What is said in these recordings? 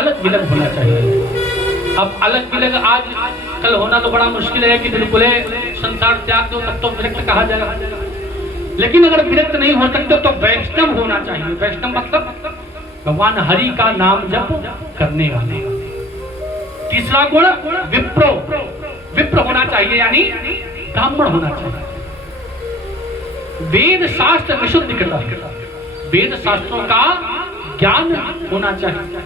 अलग विलग होना चाहिए। अब अलग विलग आज कल होना तो बड़ा मुश्किल है कि बिल्कुल संसार त्याग दो तब तो विरक्त कहा जाएगा, लेकिन अगर विरक्त नहीं हो सकते तो वैष्णव होना चाहिए। वैष्णव मतलब भगवान हरि का नाम जप करने वाले। तीसरा गुण विप्रो, विप्र होना चाहिए यानी ब्राह्मण होना चाहिए। वेद शास्त्र विशुद्ध करता, वेद शास्त्रों का ज्ञान होना चाहिए।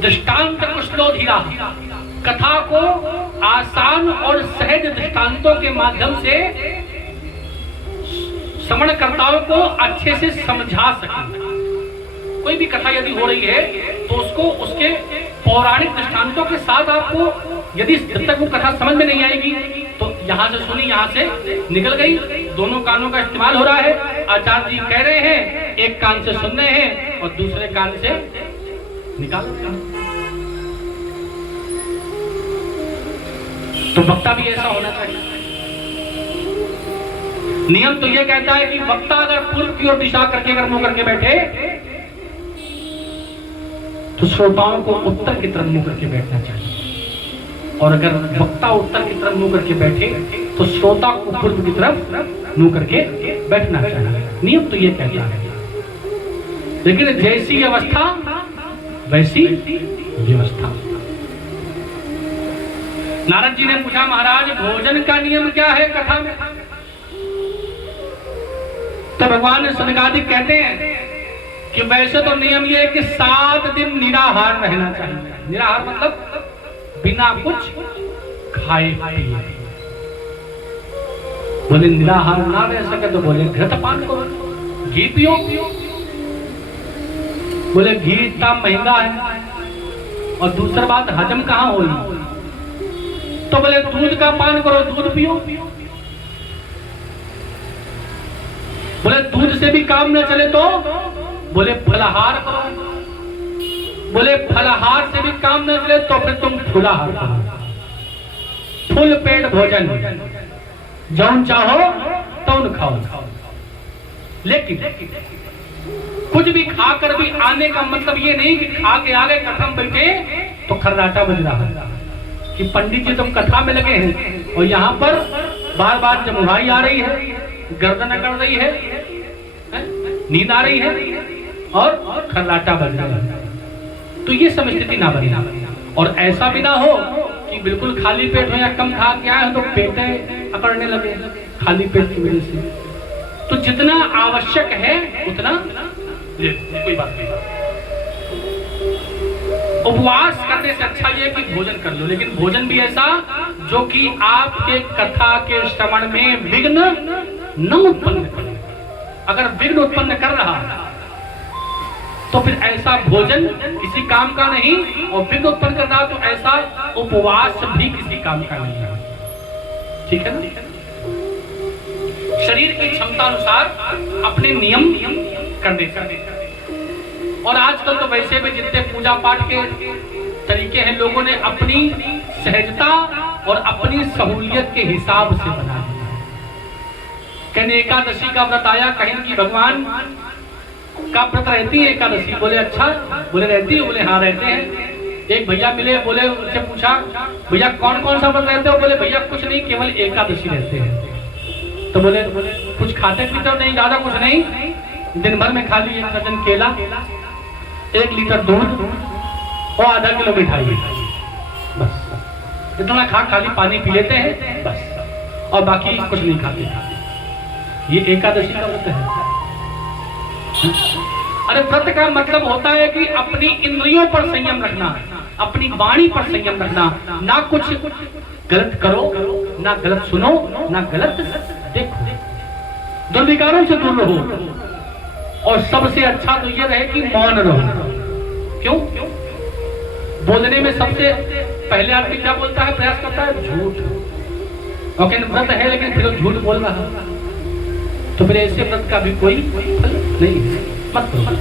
दृष्टांत कुशलोधीरा, कथा को आसान और सहज दृष्टांतों के माध्यम से श्रवणकर्ताओं को अच्छे से समझा सके। कोई भी कथा यदि हो रही है तो उसको उसके पौराणिक दृष्टांतों के साथ आपको, यदि जब तक वो कथा समझ में नहीं आएगी तो यहाँ से सुनी, यहाँ से निकल गई, दोनों कानों का इस्तेमाल हो रहा है। आचार्य जी कह रहे हैं, एक कान से सुन रहे हैं और दूसरे कान से निकाल रहे हैं। तो वक्ता भी ऐसा होना चाहिए। नियम तो यह कहता है कि वक्ता अगर पूर्व की ओर दिशा करके अगर मुंह करके बैठे तो श्रोताओं को उत्तर की तरफ मुंह करके बैठना चाहिए, और अगर वक्ता उत्तर की तरफ मुंह करके बैठे तो श्रोता को पूर्व की तरफ मुंह करके बैठना चाहिए। नियम तो ये कहता है, लेकिन जैसी व्यवस्था वैसी व्यवस्था। नारद जी ने पूछा, महाराज भोजन का नियम क्या है कथा में? तो भगवान सनकादिक कहते हैं कि वैसे तो नियम ये है कि 7 दिन निराहार रहना चाहिए। निराहार मतलब बिना कुछ खाए पिए। बोले निराहार ना रह सके तो बोले घृतपान करो, घी पियो। बोले घी इतना महंगा है, और दूसरी बात हजम कहाँ होगी, तो बोले दूध का पान करो, दूध पियो। बोले दूध से भी काम न चले तो बोले फलाहार करो। बोले फलाहार से भी काम न चले तो फिर तुम फुलाहार करो। फुल पेट भोजन, जौन चाहो तौन खाओ। लेकिन कुछ भी खाकर भी आने का मतलब ये नहीं कि खा के आगे कथा में बैठे तो खर्राटा बज रहा है कि पंडित जी तुम कथा में लगे हैं और यहाँ पर बार बार जमुहाई आ रही है, गर्दन अकड़ रही है, नींद आ रही है और खर्राटा बज रहा है। तो ये समस्थिति ना बने, और ऐसा भी ना हो कि बिल्कुल खाली पेट हो या कम खा के आए हो तो पेटे अकड़ने लगे खाली पेट की वजह से। तो जितना आवश्यक है उतना ले, कोई बात नहीं। उपवास करने से अच्छा ये कि भोजन कर लो, लेकिन भोजन भी ऐसा जो कि आपके कथा के श्रवण में विघ्न न उत्पन्न करे। अगर विघ्न उत्पन्न कर रहा तो फिर ऐसा भोजन किसी काम का नहीं, और विघ्न उत्पन्न कर रहा तो ऐसा उपवास भी किसी काम का नहीं है। ठीक है ना? शरीर की क्षमता अनुसार अपने नियम करने चाहिए। और आजकल तो वैसे भी जितने पूजा पाठ के तरीके हैं लोगों ने अपनी सहजता और अपनी सहूलियत के हिसाब से बना दिया। कहीं एकादशी का व्रत आया, कहीं की भगवान का व्रत रहती है एकादशी। बोले अच्छा, बोले रहती है, बोले हाँ रहते हैं। एक भैया मिले, बोले उनसे पूछा भैया कौन कौन सा व्रत रहते हो? बोले भैया कुछ नहीं, केवल एकादशी रहते हैं। तो बोले कुछ खाते पीते नहीं? ज्यादा कुछ नहीं, दिन भर में खाली 1 दर्जन केला, 1 लीटर दूध और आधा किलो मिठाई, बस इतना खा, खाली पानी पी लेते हैं बस, और बाकी कुछ नहीं खाते। ये एकादशी का व्रत है। अरे व्रत का मतलब होता है कि अपनी इंद्रियों पर संयम रखना, अपनी वाणी पर संयम रखना, ना कुछ गलत करो, ना गलत सुनो, ना गलत देखो, दुर्विकारों से दूर रहो। और सबसे अच्छा तो ये रहे कि मौन रहो। क्यों? बोलने में सबसे पहले आदमी क्या बोलता है, प्रयास करता है झूठ। और व्रत है लेकिन फिर झूठ बोल रहा है, तो फिर ऐसे व्रत का भी कोई फल नहीं है, मत करो।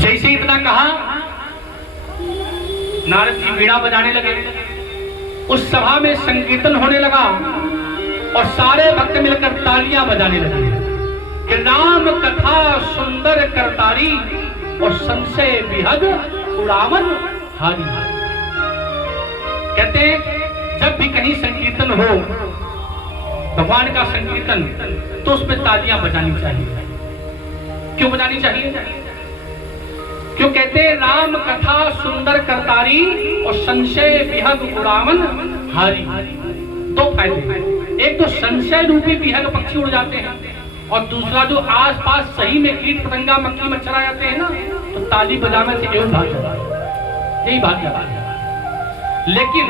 जैसे इतना कहा, नारद जी वीणा बजाने लगे। उस सभा में संकीर्तन होने लगा और सारे भक्त मिलकर तालियां बजाने लगे। कि राम कथा सुंदर करतारी और संशय विहग उड़ावन हारी। कहते हैं जब भी कहीं संकीर्तन हो, भगवान का संकीर्तन, तो उसमें तालियां बजानी चाहिए। क्यों बजानी चाहिए? क्यों कहते हैं राम कथा सुंदर करतारी और संशय विहग उड़ावन हारी। दो फायदे, एक तो संशय रूपी विहग पक्षी उड़ जाते हैं, और दूसरा जो आसपास सही में कीट पतंगा मक्खी मच्छर आ जाते हैं ना, तो ताली बजाने से एवं भाग जाता है, यही भाग जाता है। लेकिन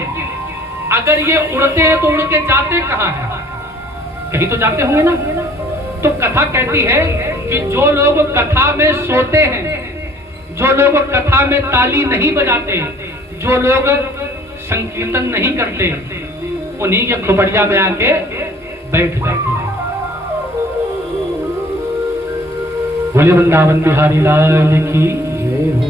अगर ये उड़ते हैं तो उड़ के जाते कहाँ हैं? कहीं तो जाते होंगे ना। तो कथा कहती है कि जो लोग कथा में सोते हैं, जो लोग कथा में ताली नहीं बजाते, जो लोग संकीर्तन नहीं करते, उन्हीं के खोपड़िया में आके बैठ जाते हैं। बोले वृंदावन बिहारी लाल की जय हो।